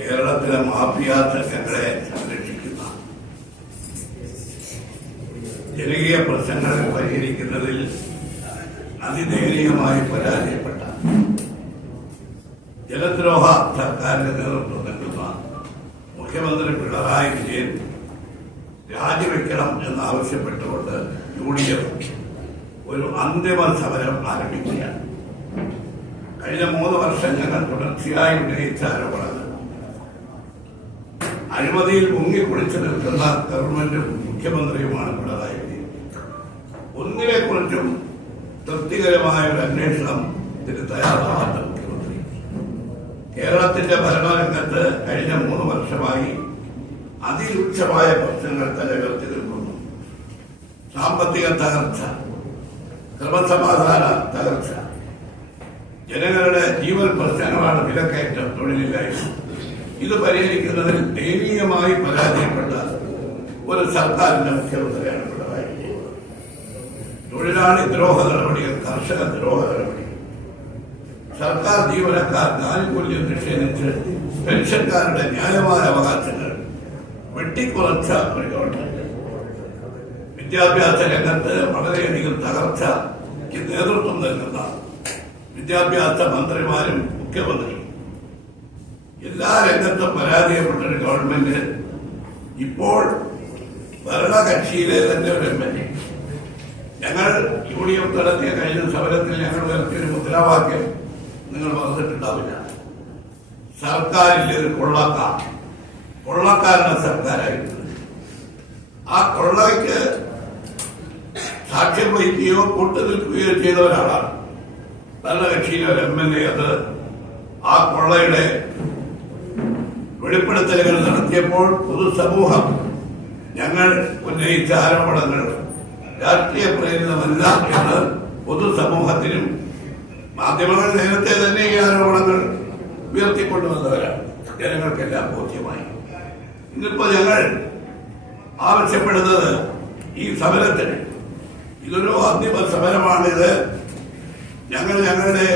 കേരളത്തിലെ മാഫിയ സംരക്ഷിക്കുന്ന ജനകീയ പ്രശ്നങ്ങൾ പരിഹരിക്കുന്നതിൽ അതിദയനീയമായി പരാജയപ്പെട്ട ജലദ്രോഹ സർക്കാരിന്റെ നേതൃത്വം നൽകുന്ന മുഖ്യമന്ത്രി പിണറായി വിജയൻ രാജിവെക്കണം എന്നാവശ്യപ്പെട്ടുകൊണ്ട് യു ഡി എഫ് ഒരു അന്തിമ സമരം ആരംഭിക്കുകയാണ്. കഴിഞ്ഞ മൂന്ന് വർഷം ഞങ്ങൾ തുടർച്ചയായി ഉന്നയിച്ച ആരോപണങ്ങൾ അഴിമതിയിൽ മുങ്ങി കുളിച്ചു നിൽക്കുന്ന ഗവൺമെന്റും മുഖ്യമന്ത്രിയുമാണ് പിണറായി വിജയൻ. ഒന്നിനെ കുറിച്ചും തൃപ്തികരമായ ഒരു അന്വേഷണത്തിന് തയ്യാറാവാത്ത മുഖ്യമന്ത്രി. കേരളത്തിന്റെ ഭരണരംഗത്ത് കഴിഞ്ഞ മൂന്ന് വർഷമായി അതിരൂക്ഷമായ പ്രശ്നങ്ങൾ തലകർത്തി നിൽക്കുന്നു. സാമ്പത്തിക തകർച്ച ക്രമസമാധാന തകർച്ച ജനങ്ങളുടെ ജീവൻ പ്രശ്നങ്ങളാണ് വിലക്കയറ്റം തൊഴിലില്ലായ്മ. ഇത് പരിഹരിക്കുന്നതിൽ ദയനീയമായി പരാജയപ്പെട്ട ഒരു സർക്കാരിന്റെ മുഖ്യമന്ത്രിയാണ് പിണറായി വിജയൻ തൊഴിലാളി ദ്രോഹ നടപടികൾ കർഷക ദ്രോഹ നടപടികൾ സർക്കാർ ജീവനക്കാർക്ക് ആനുകൂല്യം നിഷേധിച്ച് പെൻഷൻകാരുടെ ന്യായമായ അവകാശങ്ങൾ വെട്ടിക്കുറച്ച ഒരു ഗവൺമെന്റ്. വിദ്യാഭ്യാസ രംഗത്ത് വളരെയധികം തകർച്ചയ്ക്ക് നേതൃത്വം നൽകുന്ന വിദ്യാഭ്യാസ മന്ത്രിമാരും മുഖ്യമന്ത്രിയും എല്ലാ രംഗത്തും പരാജയപ്പെട്ട ഒരു ഗവൺമെന്റ് ഇപ്പോൾ ഭരണകക്ഷിയിലെ തന്നെ ഒരു എം എൽ എ ഞങ്ങൾ യു ഡി എഫ് നടത്തിയ കഴിഞ്ഞ സമരത്തിൽ ഞങ്ങൾ ഒരു മുദ്രാവാക്യം നിങ്ങൾ മറന്നിട്ടുണ്ടാവില്ല. സർക്കാരിലെ ഒരു കൊള്ളക്കാർ. കൊള്ളക്കാരുടെ സർക്കാരായിരുന്നു ആ കൊള്ളയ്ക്ക് സാക്ഷ്യം വഹിക്കുകയോ കൂട്ടു നിൽക്കുകയോ ചെയ്ത ഒരാളാണ്. ഭരണകക്ഷിയിലെ ഒരു എം എൽ എ അത് ആ കൊള്ളയുടെ വെളിപ്പെടുത്തലുകൾ നടത്തിയപ്പോൾ പൊതുസമൂഹം ഞങ്ങൾ ഉന്നയിച്ച ആരോപണങ്ങൾ രാഷ്ട്രീയ പ്രേരിതമല്ല എന്ന് പൊതുസമൂഹത്തിനും മാധ്യമങ്ങൾ നേരത്തെ തന്നെ ഈ ആരോപണങ്ങൾ ഉയർത്തിക്കൊണ്ടുവന്നവരാണ്. ജനങ്ങൾക്കെല്ലാം ബോധ്യമായി. ഇന്നിപ്പോ ഞങ്ങൾ ആവശ്യപ്പെടുന്നത് ഈ സമരത്തിന്. ഇതൊരു അന്തിമ സമരമാണിത്. ഞങ്ങൾ ഞങ്ങളുടെ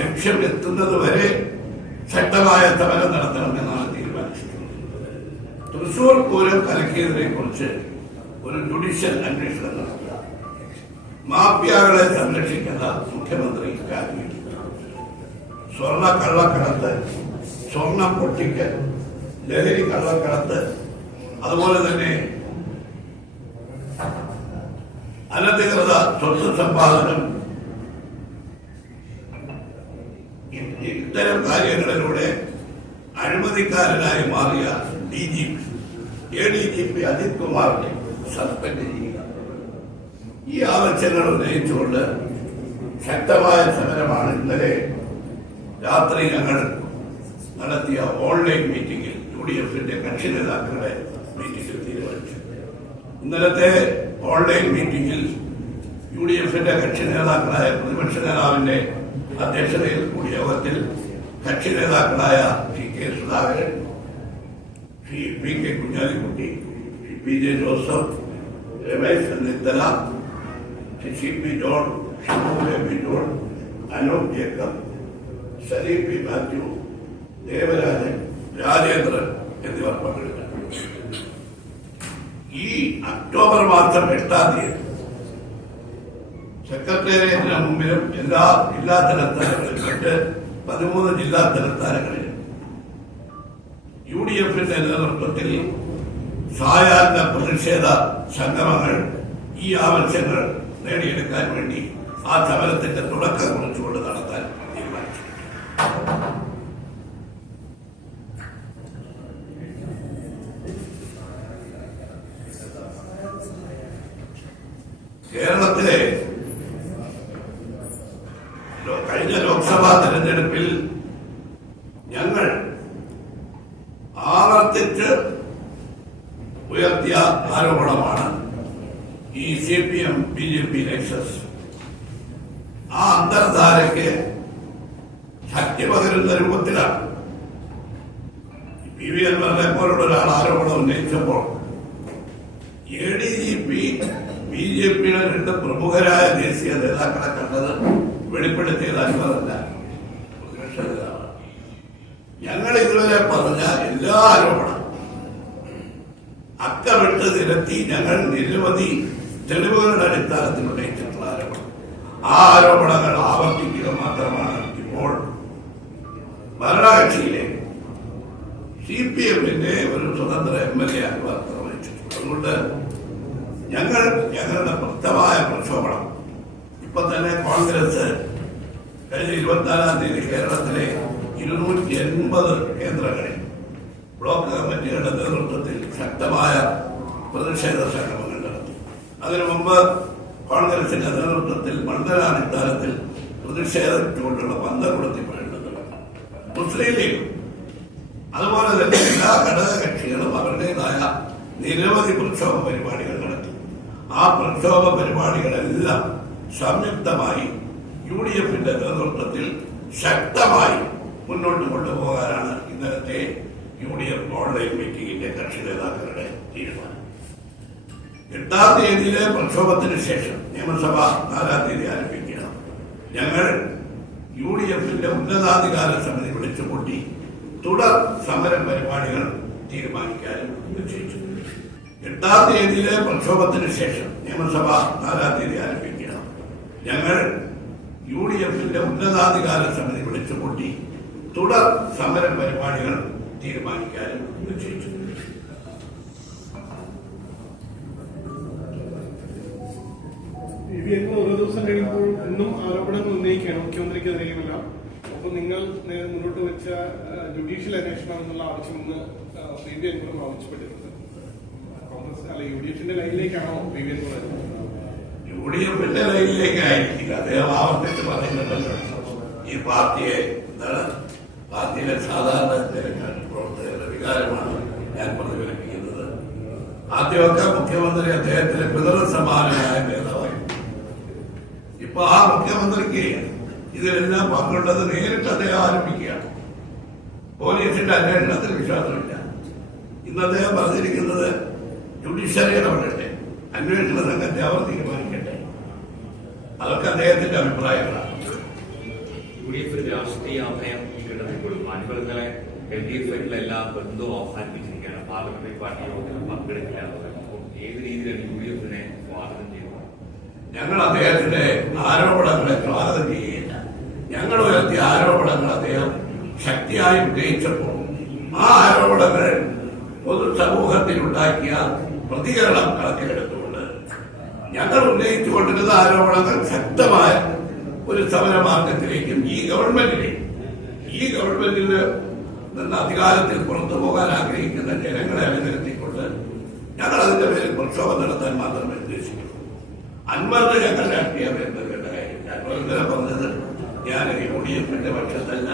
ലക്ഷ്യം എത്തുന്നത് വരെ ശക്തമായ സമരം നടത്തണമെന്നാണ് തീരുമാനിച്ചിട്ടുള്ളത് തൃശൂർ പൂരം കലക്കിയതിനെ കുറിച്ച് ഒരു ജുഡീഷ്യൽ അന്വേഷണം നടത്തുക. മാഫിയകളെ സംരക്ഷിക്കുന്ന മുഖ്യമന്ത്രി കാര്യം സ്വർണ കള്ളക്കടത്ത് സ്വർണ പൊട്ടിക്കൽ ലഹരി കള്ളക്കടത്ത് അതുപോലെ തന്നെ അനധികൃത സ്വത്ത് സമ്പാദനം ഇത്തരം കാര്യങ്ങളിലൂടെ അഴിമതിക്കാരനായി മാറിയ D G P A D G P Ajith കുമാറിനെ സസ്പെൻഡ് ചെയ്യുക. ഈ ആവശ്യങ്ങൾ ഉന്നയിച്ചുകൊണ്ട് ശക്തമായ സമരമാണ് ഇന്നലെ രാത്രി ഞങ്ങൾ നടത്തിയ ഓൺലൈൻ മീറ്റിംഗിൽ യു ഡി എഫിന്റെ കക്ഷി നേതാക്കളുടെ മീറ്റിംഗിൽ തീരുമാനിച്ചു. ഇന്നലത്തെ ഓൺലൈൻ മീറ്റിംഗിൽ യു ഡി എഫിന്റെ കക്ഷി നേതാക്കളായ പ്രതിപക്ഷ നേതാവിന്റെ അധ്യക്ഷതയിൽ കൂടിയ യോഗത്തിൽ കക്ഷി നേതാക്കളായ T K Sudhakaran Shri P K Kunhalikutty Shri P J Joseph Ramesh Chennithala Shri C P John Shibu P John Anoop Jacob Saleem P Mathew Devarajan Rajendran എന്നിവർ പങ്കെടുത്തു ഈ ഒക്ടോബർ മാസം എട്ടാം തീയതി സെക്രട്ടേറിയറ്റിന് മുമ്പിലും എല്ലാ ജില്ലാ തലസ്ഥാനങ്ങളിലും മറ്റ് പതിമൂന്ന് ജില്ലാ തലസ്ഥാനങ്ങളിലും യു ഡി എഫിന്റെ നേതൃത്വത്തിൽ സായാഹ്ന പ്രതിഷേധ സംഗമങ്ങൾ ഈ ആവശ്യങ്ങൾ നേടിയെടുക്കാൻ വേണ്ടി ആ സമരത്തിന്റെ തുടക്കം കുറിച്ചുകൊണ്ട് നടത്താൻ തീരുമാനിച്ചു കേരളത്തിലെ ലോ- കഴിഞ്ഞ ലോക്സഭാ തെരഞ്ഞെടുപ്പിൽ ഞങ്ങൾ ആവർത്തിച്ച് ഉയർത്തിയ ആരോപണമാണ് ഈ C P M B J P nexus ആ അന്തർധാരയ്ക്ക് ശക്തി പകരുന്ന രൂപത്തിലാണ്. പി വി അൻവറിനെ പോലുള്ള ഒരാൾ ആരോപണം ഉന്നയിച്ചപ്പോൾ A D G P B J പിയുടെ രണ്ട് പ്രമുഖരായ ദേശീയ നേതാക്കളെ കണ്ടത് വെളിപ്പെടുത്തിയത് പ്രതിപക്ഷ നേതാവാണ് ഞങ്ങൾ ഇതുവരെ പറഞ്ഞ എല്ലാ ആരോപണം. അക്കമിട്ട് നിരത്തി ഞങ്ങൾ നിരവധി തെളിവുകളുടെ അടിസ്ഥാനത്തിൽ ഉന്നയിച്ചിട്ടുള്ള ആരോപണം. ആ ആരോപണങ്ങൾ ആവർത്തിക്കുക മാത്രമാണ് ഇപ്പോൾ ഭരണകക്ഷിയിലെ സി പി എമ്മിന്റെ ഒരു സ്വതന്ത്ര എം എൽ എ ആയി അതുകൊണ്ട് ഞങ്ങൾ ഞങ്ങളുടെ പ്രത്യമായ പ്രക്ഷോഭണം ഇപ്പൊ തന്നെ കോൺഗ്രസ് കഴിഞ്ഞ ഇരുപത്തിനാലാം തീയതി കേരളത്തിലെ ഇരുന്നൂറ്റി എൺപത് കേന്ദ്രങ്ങളിൽ ബ്ലോക്ക് കമ്മിറ്റിയുടെ നേതൃത്വത്തിൽ ശക്തമായ പ്രതിഷേധ സംഗമങ്ങൾ നടത്തി. അതിനു മുമ്പ് കോൺഗ്രസിന്റെ നേതൃത്വത്തിൽ മണ്ഡലാടിസ്ഥാനത്തിൽ പ്രതിഷേധിച്ചുകൊണ്ടുള്ള പന്തകുളത്തി പറയുന്നത് മുസ്ലിം ലീഗ്. അതുപോലെ തന്നെ എല്ലാ ഘടകകക്ഷികളും അവരുടേതായ നിരവധി പ്രക്ഷോഭ പരിപാടികൾ നടത്തി. ആ പ്രക്ഷോഭ പരിപാടികളെല്ലാം സംയുക്തമായി യു ഡി എഫിന്റെ നേതൃത്വത്തിൽ ശക്തമായി മുന്നോട്ട് കൊണ്ടുപോകാനാണ് ഇന്നലത്തെ യു ഡി എഫ് ഓൺലൈൻ മീറ്റിംഗിന്റെ കക്ഷി നേതാക്കളുടെ തീരുമാനം. എട്ടാം തീയതിയിലെ പ്രക്ഷോഭത്തിന് ശേഷം നിയമസഭ നാലാം തീയതി ആരംഭിക്കണം ഞങ്ങൾ യു ഡി എഫിന്റെ ഉന്നതാധികാര സമിതി വിളിച്ചുകൂട്ടി തുടർ സമര പരിപാടികൾ തീരുമാനിക്കാനും നിശ്ചയിച്ചു എട്ടാം തീയതിയിലെ പ്രക്ഷോഭത്തിന് ശേഷം നിയമസഭ നാലാം തീയതി ആരംഭിക്കണം ഞങ്ങൾ യു ഡി എഫിന്റെ ഉന്നതാധികാര സമിതി വിളിച്ചുകൂട്ടി തുടർ സമര പരിപാടികൾ തീരുമാനിക്കാനും നിശ്ചയിച്ചു. ഓരോ ദിവസം കഴിയുമ്പോൾ ഇന്നും ആരോപണങ്ങൾ ഉന്നയിക്കുകയാണ് മുഖ്യമന്ത്രിക്കെതിരെയുമല്ല അപ്പൊ നിങ്ങൾ മുന്നോട്ട് വെച്ച ജുഡീഷ്യൽ അന്വേഷണം എന്നുള്ള ആവശ്യം ഇന്ന് ബി വി എങ്കിലും ആവശ്യപ്പെട്ടിട്ടുണ്ട് കോൺഗ്രസ് അല്ല യു ഡി എഫിന്റെ ലൈനിലേക്കാണോ ബി വി എങ്ങൾ യു ഡി എഫിന്റെ ലൈനിലേക്ക് ആയിരിക്കില്ല അദ്ദേഹം ആവർത്തിച്ച് പറയുന്നുണ്ടല്ലോ. ഈ പാർട്ടിയെ എന്താണ് പാർട്ടിയിലെ സാധാരണ ജനങ്ങൾ പ്രവർത്തകരുടെ വികാരമാണ് ഞാൻ പ്രതിഫലിപ്പിക്കുന്നത്. ആദ്യമൊക്കെ മുഖ്യമന്ത്രി അദ്ദേഹത്തിന്റെ പിതൃ സമാനമായ നേതാവായി. ഇപ്പൊ ആ മുഖ്യമന്ത്രിക്ക് ഇതിലെല്ലാം പങ്കുള്ളത് നേരിട്ട് അദ്ദേഹം ആരംഭിക്കുകയാണ് പോലീസിന്റെ അന്വേഷണത്തിൽ വിശ്വാസമില്ല. ഇന്ന് അദ്ദേഹം പറഞ്ഞിരിക്കുന്നത് ജുഡീഷ്യറി ഇടപെടട്ടെ അന്വേഷണ സംഘത്തെ അവർ തീരുമാനിക്കട്ടെ. അതൊക്കെ അദ്ദേഹത്തിന്റെ അഭിപ്രായങ്ങളാണ്. യു ഡി എഫിന്റെ രാഷ്ട്രീയ അഭയം കിട്ടുന്നപ്പോഴും അനുബന്ധങ്ങളെ എൽ ഡി എഫിലെ എല്ലാ ബന്ധവും അവസാനിപ്പിച്ചിരിക്കുകയാണ്. പാർലമെന്ററി പാർട്ടി യോഗത്തിൽ പങ്കെടുക്കില്ല ഏത് രീതിയിലാണ് യു ഡി എഫിനെ സ്വാഗതം ചെയ്യുന്നത്? ഞങ്ങൾ അദ്ദേഹത്തിന്റെ ആരോപണങ്ങളെ സ്വാഗതം ചെയ്യുകയില്ല. ഞങ്ങൾ ഉയർത്തിയ ആരോപണങ്ങൾ അദ്ദേഹം ശക്തിയായി ഉന്നയിച്ചപ്പോൾ ആ ആരോപണങ്ങൾ പൊതുസമൂഹത്തിൽ ഉണ്ടാക്കിയ പ്രതികരണം കണക്കിലെടുത്തുകൊണ്ട് ഞങ്ങൾ ഉന്നയിച്ചുകൊണ്ടിരുന്ന ആരോപണങ്ങൾ ശക്തമായ ഒരു സമരമാർഗത്തിലേക്കും ഈ ഗവൺമെന്റിലേക്കും ഈ ഗവൺമെന്റിന് നിന്ന് അധികാരത്തിൽ പുറത്തു പോകാൻ ആഗ്രഹിക്കുന്ന ജനങ്ങളെ അണിനിരത്തിക്കൊണ്ട് ഞങ്ങൾ അതിന്റെ പേരിൽ പ്രക്ഷോഭം നടത്താൻ മാത്രമേ ഉദ്ദേശിക്കുള്ളൂ അൻവറിന് ഞങ്ങൾ രാഷ്ട്രീയ ബന്ധപ്പെട്ട കാര്യം അൻവർ പറഞ്ഞത് ഞാൻ യു ഡി എഫിന്റെ പക്ഷത്തല്ല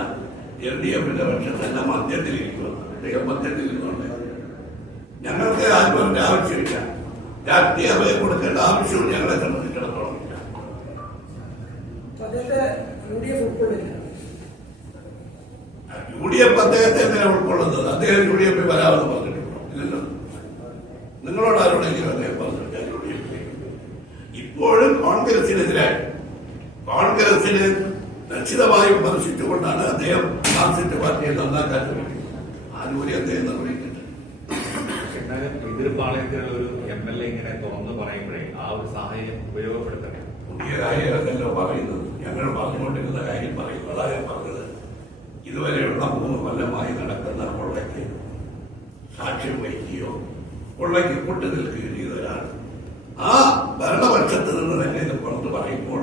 എൽ ഡി എഫിന്റെ പക്ഷത്തല്ല മധ്യത്തിലിരിക്കുന്നു. അദ്ദേഹം മധ്യത്തിലിരുന്നുണ്ട് ഞങ്ങൾക്ക് അൻവറിന്റെ ആവശ്യമില്ല. രാഷ്ട്രീയ അഭയം കൊടുക്കേണ്ട ആവശ്യവും ഞങ്ങളെ സംബന്ധിച്ചിടത്തോളം ഇല്ല. യു ഡി എഫ് അദ്ദേഹത്തെ എങ്ങനെ ഉൾക്കൊള്ളുന്നത്? അദ്ദേഹം യു ഡി എഫിൽ വരാമെന്ന് പറഞ്ഞിട്ടുണ്ടോ. ഇല്ലല്ലോ? നിങ്ങളോട് ആരോടെങ്കിലും അദ്ദേഹം പറഞ്ഞിട്ട് യു ഡി എഫിലേക്ക് ഇപ്പോഴും കോൺഗ്രസിനെതിരെ കോൺഗ്രസിന് രക്ഷിതമായി വിമർശിച്ചുകൊണ്ടാണ് അദ്ദേഹം മാർക്സിസ്റ്റ് പാർട്ടിയെ നന്നാക്കാൻ ശ്രമിക്കുന്നത്. ആ ജോലി അദ്ദേഹം എന്നാലും എതിർപ്പാളയത്തിലുള്ള ഒരു എം എൽ എ ഇങ്ങനെ തുറന്നു പറയുമ്പോഴേ ആ ഒരു സാഹചര്യം ഉപയോഗപ്പെടുത്തണം. പുതിയ കാര്യങ്ങളല്ലോ പറയുന്നത്. ഞങ്ങൾ പറഞ്ഞുകൊണ്ടിരുന്ന കാര്യം പറയും വളരെ പറഞ്ഞത്. ഇതുവരെയുള്ള മൂന്ന് കൊല്ലമായി നടക്കുന്ന കൊള്ളയ്ക്ക് സാക്ഷ്യം വഹിക്കുകയോ കൊള്ളയ്ക്ക് പൊട്ടു നിൽക്കുകയോ ചെയ്ത ഒരാൾ ആ ഭരണപക്ഷത്ത് നിന്ന് തന്നെ ഇത് പുറത്ത് പറയുമ്പോൾ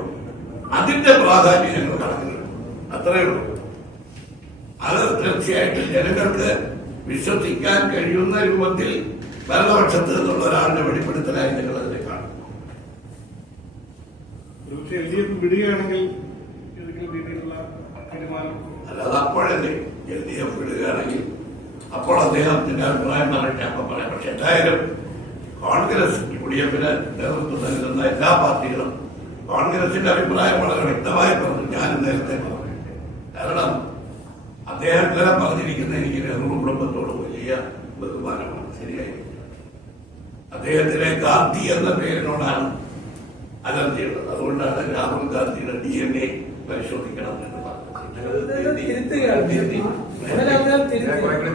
അതിന്റെ പ്രാധാന്യം ഞങ്ങൾ കണക്കിലെടുക്കും അത്രയേ ഉള്ളൂ. അത് തീർച്ചയായിട്ടും ജനങ്ങൾക്ക് വിശ്വസിക്കാൻ കഴിയുന്ന രൂപത്തിൽ ഭരണപക്ഷത്ത് നിന്നുള്ള ഒരാളുടെ വെളിപ്പെടുത്തലായി ഞങ്ങൾ അതിനെ കാണും. അല്ലാതെ അപ്പോഴല്ലേ എൽ ഡി എഫ് വിടുകയാണെങ്കിൽ അപ്പോൾ അദ്ദേഹത്തിന്റെ അഭിപ്രായം പറയട്ടെ അപ്പൊ പറയാം. പക്ഷെ എന്തായാലും കോൺഗ്രസ് യു ഡി എഫിന് നേതൃത്വം നൽകുന്ന എല്ലാ പാർട്ടികളും കോൺഗ്രസിന്റെ അഭിപ്രായം വളരെ വ്യക്തമായി പറഞ്ഞു. ഞാൻ നേരത്തെ പറഞ്ഞു കാരണം അദ്ദേഹം തന്നെ പറഞ്ഞിരിക്കുന്ന എനിക്ക് നെഹ്റു കുടുംബത്തോട് വലിയ ബഹുമാനമാണ്. ശരിയായി അദ്ദേഹത്തിനെ ഗാന്ധി എന്ന പേരിനോടാണ് അലർജിയുള്ളത്. അതുകൊണ്ടാണ് രാഹുൽ ഗാന്ധിയുടെ ഡി എൻ എ പരിശോധിക്കണം എന്ന് പറഞ്ഞത്.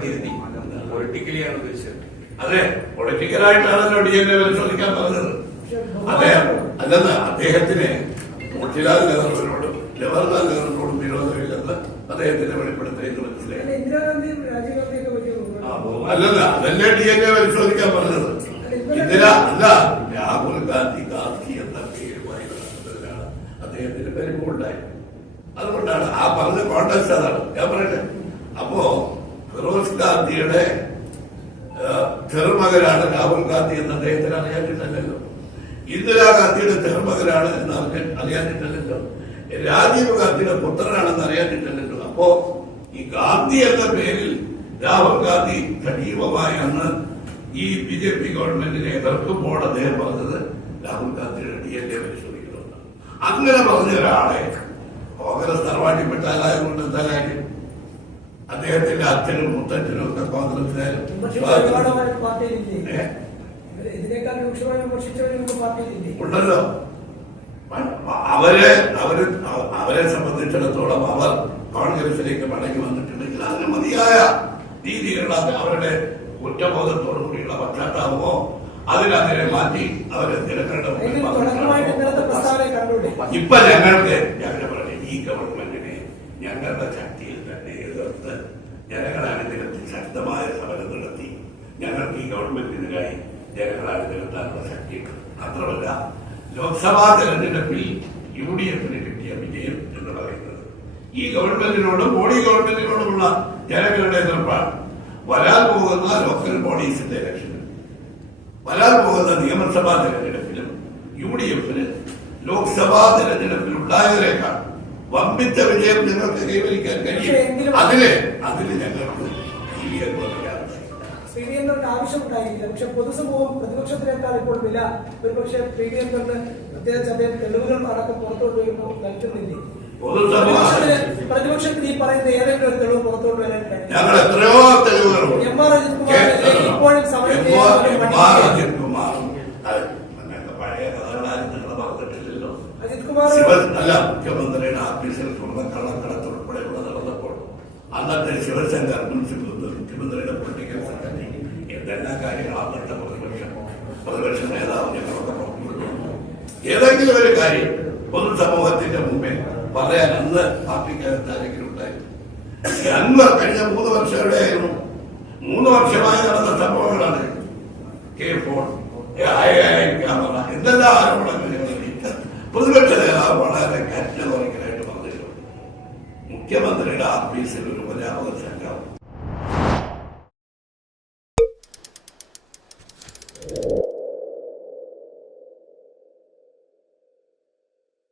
തിരുത്തി. ഉദ്ദേശിച്ചത്. അതെ പൊളിറ്റിക്കലായിട്ടാണല്ലോ ഡി എൻ എ പരിശോധിക്കാൻ പറഞ്ഞത്. അതെ അല്ലെന്ന് അദ്ദേഹത്തിന് മോട്ടിലാൽ നെഹ്റുവിനോടും ജവഹർലാൽ നെഹ്റുവിനോടും വിരോധമില്ലെന്ന് അദ്ദേഹത്തിന്റെ വെളിപ്പെടുത്തലിന് മനസ്സിലായി. അല്ലല്ല അതല്ലേ ഡി എൻ എ പരിശോധിക്കാൻ പറഞ്ഞത്? ഇന്ദിര അല്ല രാഹുൽ ഗാന്ധി ഗാന്ധി എന്ന പേരുമായി നടന്നതിനാണ് അദ്ദേഹത്തിന് പരിമുണ്ടായി പറഞ്ഞ കോൺടാക്ട് അതാണ് ഞാൻ പറയട്ടെ? അപ്പോ ഫിറോസ് ഗാന്ധിയുടെ ധർമ്മകരാണ് രാഹുൽ ഗാന്ധി എന്ന് അദ്ദേഹത്തിന് അറിയാനിട്ടല്ലോ ഇന്ദിരാഗാന്ധിയുടെ ചെറുമകനാണ് എന്ന് അറിയാനിട്ടല്ലോ രാജീവ് ഗാന്ധിയുടെ പുത്രനാണെന്ന് അറിയാനിട്ടല്ലോ അപ്പോ ഈ ഗാന്ധി എന്ന പേരിൽ രാഹുൽ ഗാന്ധി സജീവമായാണ് ഈ ബി ജെ പി ഗവൺമെന്റിനെ എതിർക്കുമ്പോൾ അദ്ദേഹം പറഞ്ഞത് രാഹുൽ ഗാന്ധിയുടെ ഡി എൻ എ പരിശോധിക്കണമെന്ന് അങ്ങനെ പറഞ്ഞ ഒരാളെ കോൺഗ്രസ് തറവാട്ടിൽപ്പെട്ട ആളായതുകൊണ്ട് എന്താ കാര്യം അദ്ദേഹത്തിന്റെ അച്ഛനും മുത്തച്ഛനും ഒക്കെ കോൺഗ്രസിലായാലും ഉണ്ടല്ലോ. അവരെ അവർ അവരെ സംബന്ധിച്ചിടത്തോളം അവർ കോൺഗ്രസിലേക്ക് മടങ്ങി വന്നിട്ടുണ്ടെങ്കിൽ അതിന് മതിയായ രീതിയിലുള്ള അവരുടെ കുറ്റബോധത്തോടു കൂടിയുള്ള പശ്ചാത്താപമോ അതിനതിനെ മാറ്റി അവരെ പ്രസ്താവന ഇപ്പൊ ഞങ്ങൾക്ക് ഈ ഗവൺമെന്റിനെ ഞങ്ങളുടെ ശക്തിയിൽ തന്നെ എതിർത്ത് ജനങ്ങളാണ് നിരത്തി ശക്തമായ സമരം നടത്തി. ഞങ്ങൾക്ക് ഈ ഗവൺമെന്റിനെതിരായി ജനങ്ങളാണ് ശക്തി മാത്രമല്ല ലോക്സഭാ തെരഞ്ഞെടുപ്പിൽ യു ഡി എഫിന് കിട്ടിയ വിജയം എന്ന് പറയുന്നത് ഈ ഗവൺമെന്റിനോടും മോഡി ഗവൺമെന്റിനോടുമുള്ള ജനങ്ങളുടെ എതിർപ്പാണ്. വരാൻ പോകുന്ന ലോക്കൽ ബോഡീസിന്റെ ഇലക്ഷനും വരാൻ പോകുന്ന നിയമസഭാ തെരഞ്ഞെടുപ്പിലും യു ഡി എഫിന് ലോക്സഭാ തെരഞ്ഞെടുപ്പിൽ ഉണ്ടായതിനേക്കാൾ വമ്പിച്ച വിജയം ഞങ്ങൾക്ക് കൈവരിക്കാൻ കഴിയും. അതിൽ അതിന് അതിന് ഞങ്ങൾക്ക് ഈ വിജയത്തോടെ ആവശ്യം പി വി എന്തറിന് ആവശ്യമുണ്ടായില്ല പക്ഷെ പൊതുസമൂഹം പ്രതിപക്ഷത്തിനേക്കാൾ ഇപ്പോൾ വില. ഒരു പക്ഷേ പി വി എന്തറിന് പ്രത്യേകിച്ച് അദ്ദേഹം തെളിവുകൾ അടക്കം പുറത്തോട്ട് വരുമ്പോൾ നൽകുന്നില്ലേ? പൊതുസമൂഹം പ്രതിപക്ഷത്തിന് ഈ പറയുന്ന ഏതെങ്കിലും ഒരു തെളിവ് പുറത്തോട്ട് വരാൻ കഴിയും ഞങ്ങൾ എത്രയോ തെളിവുകളുണ്ട്. എം ആർ അജിത് കുമാർ ഇപ്പോഴും സമരം എം ചെയ്യാൻ ആർ- ഒരു എം ആർ മടിയില്ല. അജിത് കുമാറും അത് അങ്ങനത്തെ പഴയ കഥകളാരും നിങ്ങൾ പറഞ്ഞിട്ടില്ലല്ലോ അജിത് കുമാർ ശിവ അല്ല മുഖ്യമന്ത്രിയുടെ ആഫീസിൽ തുറന്ന കള്ളക്കടത്ത് ഉൾപ്പെടെയുള്ള നടന്നപ്പോൾ അന്നത്തെ ശിവശങ്കർ മുനിസിപ്പൽ മുഖ്യമന്ത്രിയുടെ പൊളിറ്റിക്കൽ സെക്രട്ടറി എന്തെല്ലാം കാര്യങ്ങൾ അന്നത്തെ പ്രതിപക്ഷം പ്രതിപക്ഷ നേതാവ് ഞങ്ങളൊക്കെ പറഞ്ഞു ഏതെങ്കിലും ഒരു കാര്യം പൊതുസമൂഹത്തിന്റെ മുമ്പേ പറയാൻ അന്ന് പാർട്ടിക്കാരത്താരെങ്കിലും ഉണ്ടായിരുന്നു? അന്ന് കഴിഞ്ഞ മൂന്ന് വർഷം എവിടെയായിരുന്നു മൂന്ന് വർഷമായി